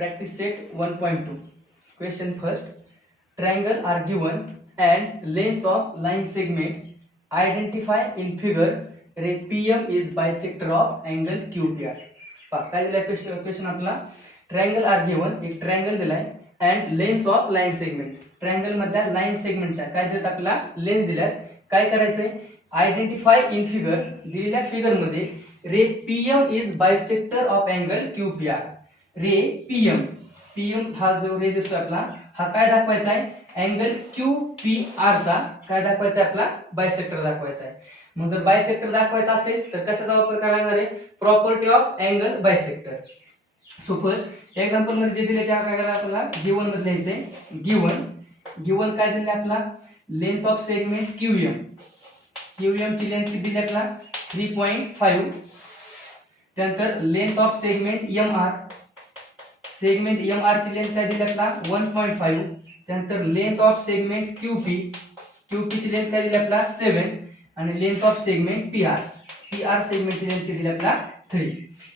Practice set 1.2. Question first. Triangle are given and lengths of line segment. Identify in figure. Ray PM is bisector of angle QPR. काय दिलाय question आपला? Triangle are given, एक triangle दिलाय and lengths of line segment. Triangle मधल्या line सेगमेंटच्या काय दिलेत आपल्याला? लेन्स दिल्यात. काय करायचंय? Identify in figure. दिलेल्या फिगर मध्ये ray PM is bisector of angle QPR. Ray PM, PM हा जो रे दिसतोय आपला, हा काय दाखवायचा आहे? अँगल क्यूपीआर चा काय दाखवायचा आहे? आपला बायसेक्टर दाखवायचा आहे. मग जर बायसेक्टर दाखवायचा असेल तर कशाचा वापर करायला लागणार आहे? Property of angle bisector. So first example मध्ये जे दिले त्या काय करायला आपल्याला गिवन मध्ये लिहायचंय. गिवन काय दिले आपला? Length of segment QM. QM ची लेंथ किती दिली आपला? 3.5. त्यानंतर length of segment M R. Segment M R ची लेंथ काय दिली आपला? 1.5. त्यानंतर length of segment QP. QP ची लेंथ काय दिली आपला? 7. आणि length of segment PR. PR segment ची लेंथ किती दिली आपला? 3.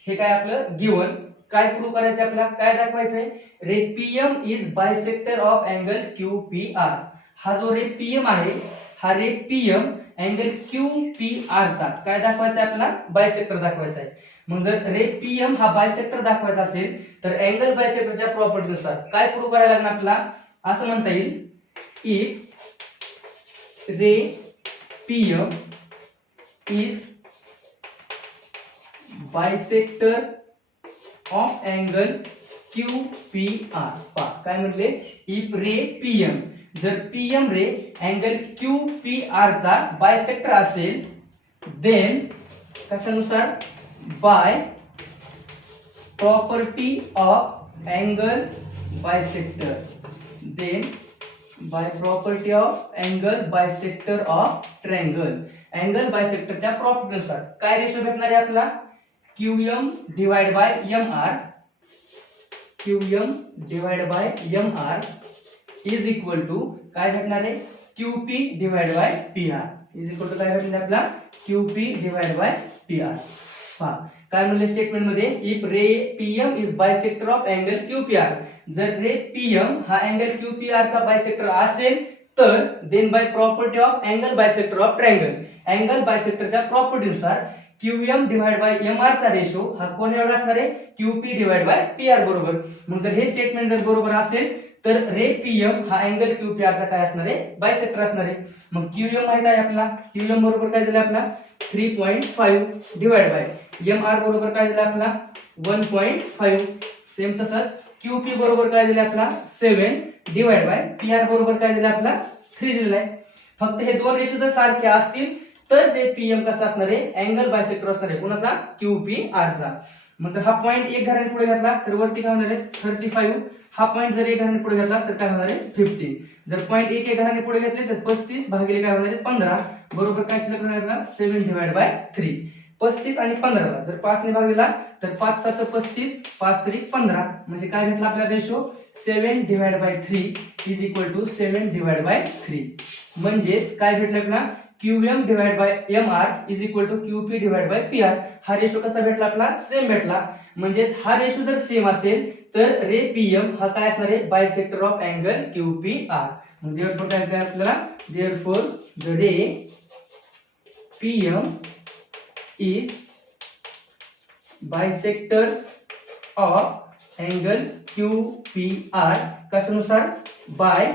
हे काय आपलं गिवन. काय प्रूव्ह करायचं आपल्याला? काय दाखवायचंय? Ray PM is bisector of angle QPR. हा जो रे पीएम आहे, हा रे पीएम अँगल क्यूपीआर चा काय दाखवायचा आहे आपल्याला? बायसेक्टर दाखवायचा आहे. मग जर रे पीएम हा बायसेक्टर दाखवायचा असेल तर अँगल बायसेक्टरच्या प्रॉपर्टीनुसार काय प्रूव्ह करायला लागणार आपल्याला? असं म्हणता येईल, if ray PM is bisector of angle QPR. काय म्हणले? इफ रे पीएम, जर पीएम रे अँगल QPR चा बायसेक्टर असेल, देन कशानुसार? By property of angle bisector. Then by property of angle bisector of triangle. Angle बायसेक्टरच्या प्रॉपर्टीनुसार काय ratio भेटणार आहे आपला? QM divide by MR. QM divide by MR is equal to काय भेटणार आहे? QP divide by PR is equal to काय भेटणार आपला? QP divide by PR. काय म्हणले स्टेटमेंट मध्ये? If ray PM is bisector of angle QPR. जर रे पीएम हा अँगल QPR चा बायसेक्टर असेल तर then by property of angle bisector of triangle. Angle बायसेक्टरच्या प्रॉपर्टीनुसार QM डिवाइड बाय MR चा रेशो हा कोण एवढा असणार आहे? QP डिवाइड बाय PR बरोबर. मग जर हे स्टेटमेंट जर बरोबर असेल तर रे पीएम हा अँगल QPR चा काय असणार आहे? बायसेक्टर असणार आहे. मग QM माहित आहे आपला. QM बरोबर काय दिलं आपला? 3.5 डिवाइड बाय MR बरोबर काय दिलं आपला? 1.5. सेम तसंच QP बरोबर काय दिलं आपला? 7 डिवाइड बाय PR बरोबर काय दिलं आपला? 3 दिलेला आहे. फक्त हे दोन रेशो जर सारखे असतील तर ते पीएम कसा असणार आहे? अँगल बायसेक्टर असणार आहे. कोणाचा? QPR चा. मग जर हा पॉइंट एक घराने पुढे घेतला तर वरती काय होणार आहे? 35. हा पॉइंट जर एक घराने पुढे घेतला तर काय होणार आहे? 15. जर पॉइंट एक घराने पुढे घेतले तर 35 भागिले काय होणार आहे? 15 बरोबर काय शिल्लक राहणार आहे? 7 डिवाइड बाय 3. 35 आणि 15 ला जर 5 ने भागलेला तर 5 7 35, 5 3 15. म्हणजे काय भेटला आपला ratio? 7 divide by 3 is equal to 7 divide by 3. म्हणजेच काय भेटलं आपल्याला? QM divide by MR is equal to QP divide by PR. हा रेशो कसा भेटला आपला? सेम भेटला. म्हणजेच हा रेशो जर सेम असेल तर रे पीएम हा काय असणार आहे? Bisector of angle QPR. मग देअरफॉर काय काय आपल्याला? Therefore the ray PM is bisector of angle QPR. कशानुसार? By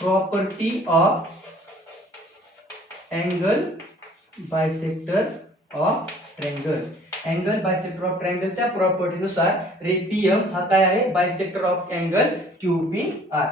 property of angle bisector of triangle. Angle bisector of ट्रायंगलच्या प्रॉपर्टीनुसार रे पीएम हा काय आहे? Bisector of angle QPR.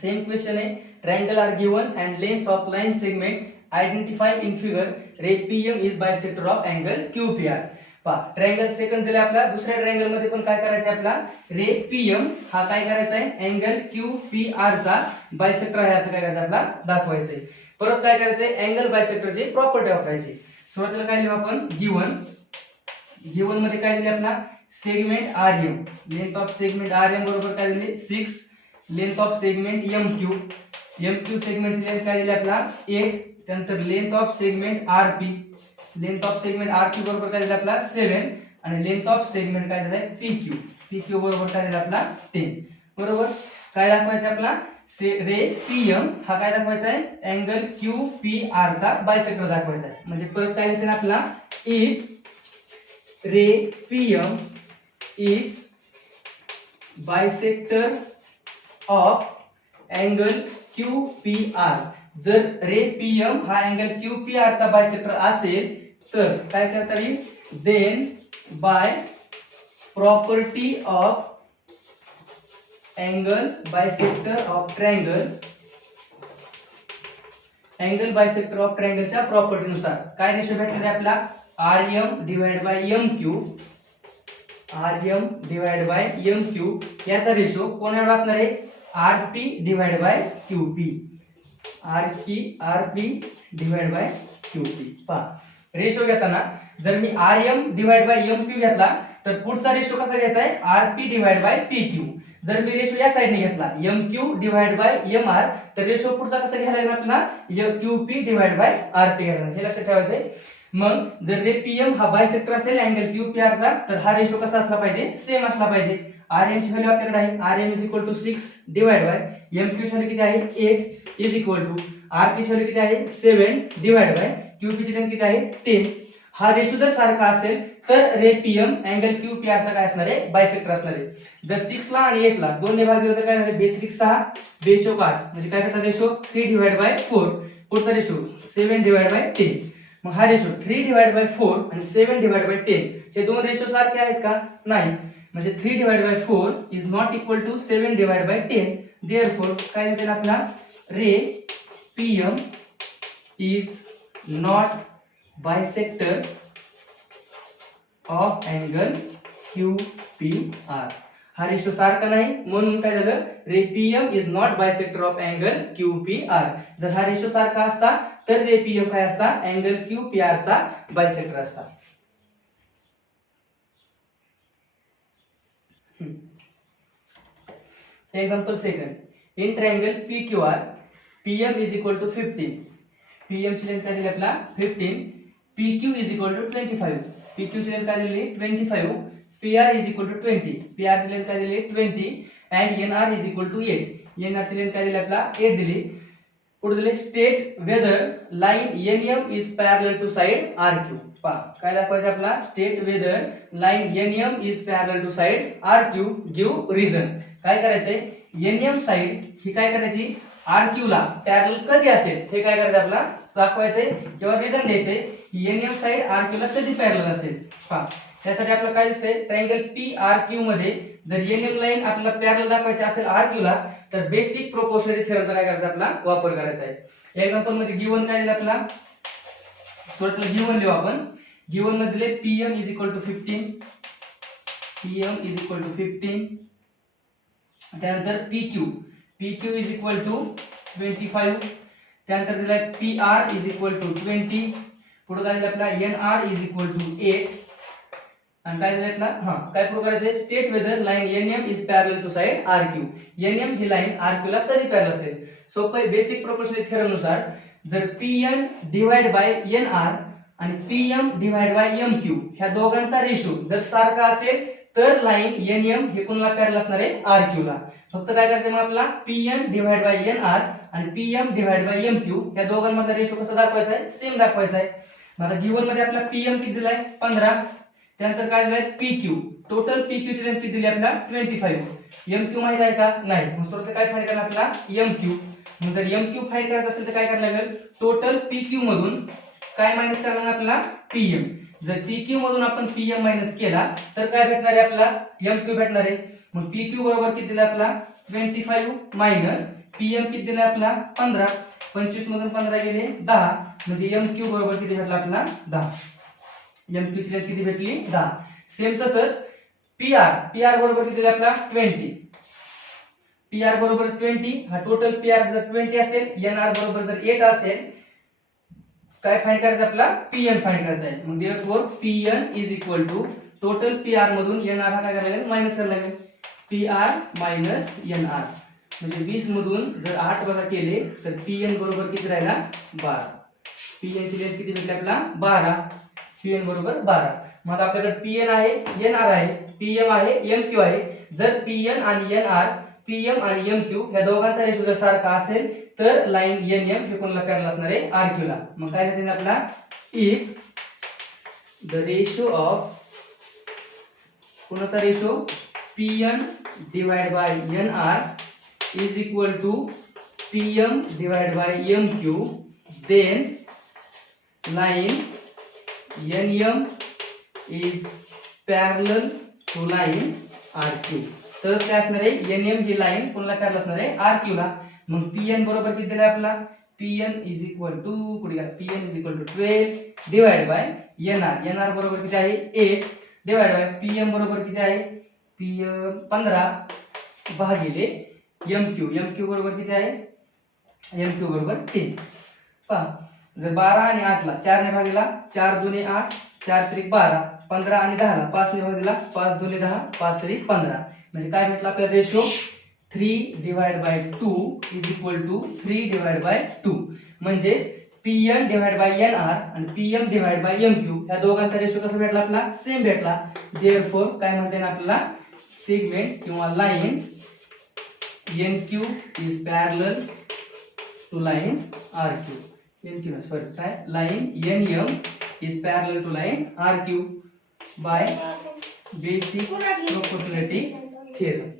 Same question आहे. Triangle are given and lengths of line segment. Identify in figure. Ray PM is bisector of angle QPR. Triangle second दिला आपला. दुसऱ्या triangle मध्ये पण काय करायचं आपला? रे पीएम हा काय करायचा आहे? अँगल QPR चा बायसेक्टर आहे असं काय करायचं आपल्याला? दाखवायचंय. परत काय करायचंय? अँगल बायसेक्टरची प्रॉपर्टी वापरायची. सुरुवातीला काय लिहू आपण? गिवन मध्ये काय दिले आपला? Segment RM. Length of segment RM बरोबर काय दिले? 6. लेंथ ऑफ सेगमेंट MQ सेगमेंटची लेंथ काय दिली आपला? 8. त्यानंतर length of segment RP. Length of segment RP बरोबर काय दिलं आपला? 7. आणि लेंथ ऑफ सेगमेंट काय दिलाय PQ. PQ बरोबर काय दिला आपला 10. बरोबर. काय दाखवायचं आपला रे PM हा काय दाखवायचा आहे अँगल QPR चा बायसेक्टर दाखवायचा आहे. म्हणजे परत काय लिहिते आपला if ray PM is bisector of angle QPR. जर रे PM हा अँगल QPR चा बायसेक्टर असेल तर काय करता येईल then by property of angle bisector of triangle. Angle bisector of ट्रायंगलच्या प्रॉपर्टीनुसार काय रेशो भेटणार आहे आपला RM divide by MQ. RM divide by MQ याचा रेशो कोण एवढा असणार आहे RP divide by QP. RP divide by QP. पहा रेशो घेताना जर मी RM डिवाइड बाय MQ घेतला तर पुढचा रेशो कसा घ्यायचा आहे RP डिवाइड बाय PQ. जर मी रेशो या साइडने घेतला MQ डिवाइड बाय MR तर रेशो पुढचा कसा घ्यायला लागेल आपल्याला QP डिवाइड बाय RP घ्यायला. हे लक्षात ठेवायचं आहे. मग जर रे PM हा बायसेक्टर असेल अँगल QPR चा तर हा रेशो कसा असला पाहिजे सेम असला पाहिजे. RM ची व्हॅल्यू आपल्याकडे आहे RM 6 डिवाइड बाय MQ ची व्हॅल्यू किती आहे 8 इज इक्वल टू RP ची व्हॅल्यू किती आहे 7 डिवाइड बाय QP ची व्हॅल्यू किती आहे 10. हा रेशो जर सारखा असेल तर रे PM अँगल QPR चा काय असणार आहे बायसेक्टर असणार आहे. जर 6 ला आणि 8 ला दोन ने भाग दिला तर काय होणार 2 3 6 2 4 8 म्हणजे काय करता रेशो 3 डिवाइड बाय 4. पुढचा रेशो 7 डिवाइड बाय 10. मग हा रेशो 3 डिवाइड बाय 4 आणि 7 डिवाइड बाय 10 हे दोन रेशो सारखे आहेत का नाही. म्हणजे 3 divide by 4 is not equal to 7 divide by 10. Therefore काय येईल आपला ray PM is not bisector of angle QPR. हा रेशो सारखा नाही म्हणून काय झालं ray PM is not bisector of angle QPR. जर हा रेशो सारखा असता तर रे PM काय असता अँगल QPR चा बायसेक्टर असता. Example second in triangle PQR PM is equal to 15. PM ची लेंथ काय दिली आपला 15. PQ is equal to 25. PQ ची लेंथ काय दिली 25. PR is equal to 20. PR ची लेंथ काय दिली 20 and NR is equal to 8. NR ची लेंथ काय दिली आपला 8 दिली. पुढे दिले state whether line NM is parallel to side RQ. पहा काय दाखवायचं आपला state whether line NM is parallel to side RQ. Give reason. काय करायचंय NM साइड ही काय करायची RQ ला पॅरलल कधी असेल हे काय करायचं आपला दाखवायचंय किंवा रिझन द्यायचंय NM साइड RQ ला कधी पॅरलल असेल. पहा त्यासाठी आपल्याला काय दिसतंय ट्रायंगल PRQ मध्ये जर NM लाइन आपल्याला पॅरलल दाखवायची असेल RQ ला तर बेसिक प्रोपोर्शनॅलिटी थेरमचा काय करायचा आपला वापर करायचा आहे. या एक्झाम्पल मध्ये गिवन काय दिलं आपला थोडं गिवन लिहू आपण. गिवन मध्ये दिले PM is equal to 15. PM is equal to 15. त्यानंतर PQ इज इक्वल टू 25. त्यानंतर दिला PR इज इक्वल टू 20. पुढे काय दिलं आपला NR इज इक्वल टू 8. आणि काय दिलं आपला काय प्रूव्ह करायचं state whether line NM is parallel to side RQ. NM ही लाइन RQ ला कधी पॅरलल असेल. सोपं बेसिक प्रोपोर्शनॅलिटी थेरम नुसार जर PN डिवाइड बाय NR आणि PM डिवाइड बाय MQ ह्या दोघांचा रेशो जर सारखा असेल तर लाइन NM हे कोणाला पॅरलल असणार आहे RQ ला. फक्त काय करायचं मग आपला PN डिवाइड बाय NR आणि PM डिवाइड बाय MQ या दोघांमधला रेशो कसा दाखवायचा आहे सेम दाखवायचा आहे. आता गिवन मध्ये आपला PM किती दिलाय 15. त्यानंतर काय दिलाय PQ टोटल PQ ची लेंथ किती दिली आपला 25. MQ माहित आहे का नाही. मग सोडून काय फाइंड करणार आपला MQ. मग जर MQ फाइंड करायचं असेल तर काय करायला लागेल टोटल PQ मधून काय मायनस करणार आपला PM. जर PQ मधून आपण PM मायनस केला तर काय भेटणार आहे आपला MQ भेटणार आहे. मग PQ बरोबर किती दिला आपला 25 मायनस PM किती दिला आपला 15. 25 मधून 15 गेले 10 म्हणजे MQ बरोबर किती भेटला आपला 10. MQ ची लेंथ किती भेटली 10. सेम तसंच PR बरोबर किती दिला आपला 20. PR बरोबर 20. हा टोटल PR जर 20 असेल NR बरोबर जर 8 असेल काय फाइंड करायचं आपला PN फाइंड करायचा आहे. मग therefore PN is equal to total PR मधून NR हा काय करायला लागेल मायनस करायला लागेल. PR मायनस NR म्हणजे 20 मधून जर 8 वजा केले तर PN बरोबर किती राहिला 12. PN ची लेंथ किती भेटली आपला 12. PN बरोबर 12. मग आपल्याकडे पीएन आहे, एनआर आहे, पीएम आहे, एमक्यू आहे. जर पीएन आणि एनआर, पीएम आणि एमक्यू ह्या दोघांचा रेशो जर सारखा असेल तर लाईन एनएम हे कोणाला पॅरल असणार आहे, आरक्यू ला. मग काय लिहायचं आपल्याला, इफ द रेशो ऑफ कोणाचा ratio, PN divide by NR is equal to PM divide by MQ, then line NM is parallel to line RQ. तर काय असणार आहे, एनएम ही लाईन कोणाला पॅरलल असणार आहे, आरक्यू ला. मग पीएन बरोबर किती दिलाय आपला, पीएन इज इक्वल टू कुठे गेला, PN is equal to 12 divide by NR, NR बरोबर किती आहे 8 डिवाइड बाय पीएम बरोबर किती आहे, पीएम 15 भागिले एमक्यू, एमक्यू बरोबर किती आहे, एमक्यू बरोबर 3. पहा जर 12 आणि 8 ला 4 ने भागीला, 4 दुने 8, 4 त्रिक 12, 15 आणि 10 ला 5 ने भागीला, 5 दुने 10, 5 त्रिक 15. म्हणजे काय भेटला आपल्याला ratio, 3 divide by 2 is equal to 3 divide by 2. म्हणजेच पीएन डिवाइड बाय एनआर आणि पीएम डिवाइड बाय एमक्यू ह्या दोघांचा रेशो कसा भेटला आपला, सेम भेटला. देअरफॉर काय म्हणते ना आपल्याला, सेगमेंट किंवा line NQ is parallel to line RQ. NQ sorry काय, line NM is parallel to line RQ by basic proportionality theorem.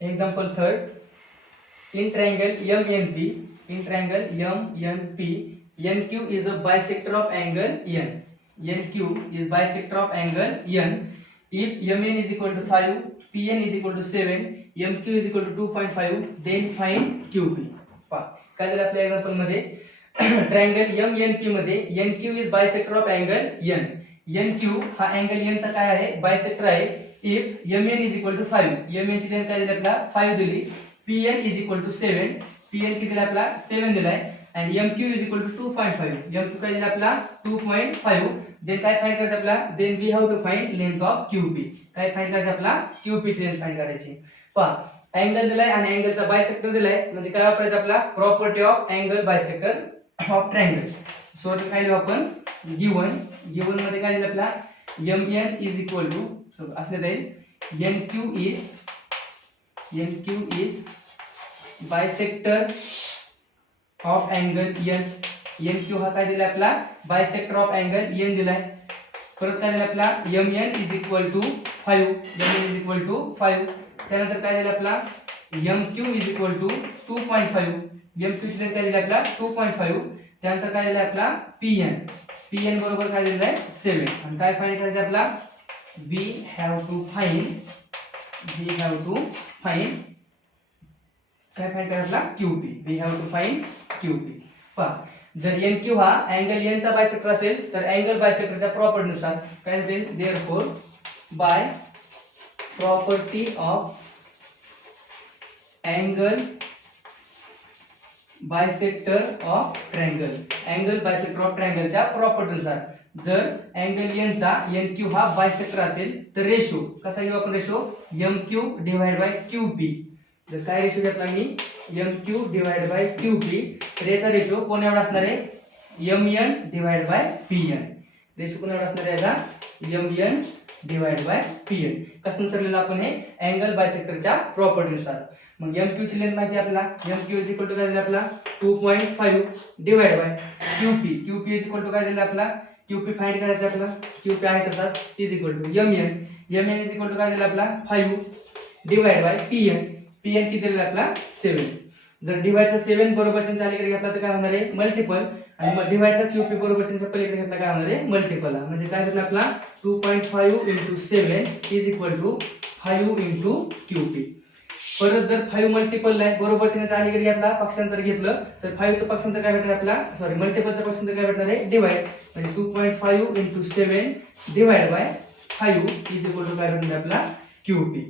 Example third, in triangle MNP, NQ is a bisector of angle N. NQ is bisector of angle N. If MN is equal to 5, PN is equal to 7, MQ is equal to 2.5, then find QP. काय झालं आपल्या example मध्ये, triangle MNP मध्ये NQ is bisector of angle N. NQ हा angle N चा काय आहे, bisector आहे. If MN is equal to 5, MN ची लेंथ काय दिली आपल्याला 5 दिली, PN is equal to 7, PN किती दिला आपला 7 दिलाय, and MQ is equal to 2.5, MQ काय दिला आपला 2.5. देन काय फाइंड करायचं आपला, then we have to find length of QP. काय फाइंड करायचं आपला, QP ची लेंथ फाइंड करायची. पहा अँगल दिलाय आणि अँगलचा बायसेक्टर दिलाय, म्हणजे काय वापरायचं आपला, property of angle bisector of triangle. So काय लिहू आपण, गिवन मध्ये काय दिलं आपला, MN is equal to असले जाईल, NQ is bisector of angle N. NQ हा काय दिला आपला, बायसेक्टर ऑफ अँगल N दिलाय. परत काय दिला आपला, MN is equal to 5, MN is equal to 5. त्यानंतर काय दिला आपला, MQ is equal to 2.5, MQ ची लेंथ काय दिली आपला 2.5. त्यानंतर काय दिलं आपला PN बरोबर काय दिलं आहे 7. आणि काय फाइंड करायचं आपला, we have to find काय फाइंड करायचं आपला QP. we have to find QP. पहा जर NQ हा अँगल N चा बायसेक्टर असेल तर अँगल बायसेक्टरच्या प्रॉपर्टी नुसार काय असेल, therefore by property of angle bisector of triangle, angle bisector of ट्रायंगलच्या प्रॉपर्टी नुसार जर अँगल N चा NQ हा बायसेक्टर असेल तर रेशो कसा घेऊ आपण, ratio MQ divide by QP. जर काय रेशो घेतला मी, MQ डिवाइड बाय QP, तर याचा रेशो कोणावर असणार आहे, MN divide by PN. Ratio कोणावर असणार आहे याचा, MN डिवाइड बाय PN. कसं ठरलेलं आपण हे, अँगल बायसेक्टरच्या प्रॉपर्टी नुसार. मग MQ ची लेंथ माहिती आपला, MQ इज इक्वल टू काय दिला आपला 2.5 divide by QP is equal to काय दिला आपला, QP फाइंड करायचं आपला, QP आहे तसाच is equal to MN is equal to काय दिला आपला 5 डिवाइड बाय PN किती दिला आपला 7. जर डिवाइडचा 7 बरोबरच्या अलीकडे घेतला तर काय होणार आहे, मल्टिपल. आणि डिवाइडचा QP बरोबरच्या पलीकडे घेतला काय होणार आहे, मल्टिपल. म्हणजे काय झालं आपला 2.5 into 7 is equal to 5 into QP. परत जर 5 मल्टिपल आहे बरोबर चिन्हाच्या अलीकडे घेतला, पक्षांतर घेतलं तर 5 चं पक्षांतर काय भेटणार आपला, सॉरी मल्टिपलचं पक्षांतर काय भेटणार आहे, डिवाइड. म्हणजे 2.5 into 7 divide by 5 is equal to काय भेटणार आपला QP.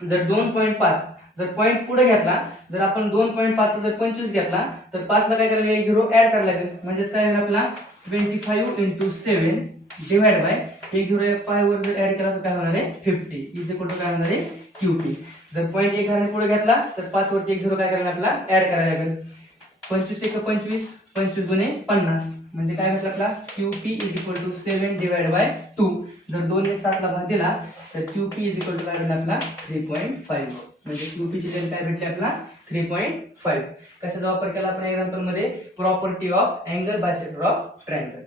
जर 2.5 जर पॉइंट पुढे घेतला, जर आपण 2.5 चा जर 25 घेतला तर 5 ला काय करायला लागेल, 0 ऍड करायला लागेल. म्हणजे काय होईल आपला 25 into 7 डिवाइड बाय 0 5 वर जर ऍड केला तर काय होणार आहे 50 इज इक्वल टू काय होणार आहे QP. जर पॉइंट 1 घालून पुढे घेतला तर 5 वरती 0 काय करायला आपला ऍड करायला लागेल. 25 1 25 25 दुने 50 म्हणजे काय भेटलं आपला QP is equal to 7 divide by 2. जर 2 ने 7 ला भाग दिला तर QP इज इक्वल टू काय भेटला आपला 3.5. म्हणजे QP ची व्हॅल्यू काय भेटली आपला 3.5. कशाचा वापर केला आपण एक्झाम्पल मध्ये property of angle bisector of triangle.